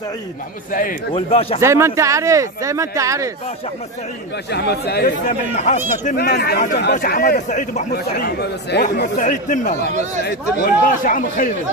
سعيد. محمود سعيد. والباشا زي ما انت عريس، زي ما انت عريس. الباشا احمد سعيد. الباشا احمد سعيد. تسلم المحاسنه تما عشان الباشا حماده سعيد ومحمود سعيد. واحمد سعيد تما. والباشا عمرو خيري.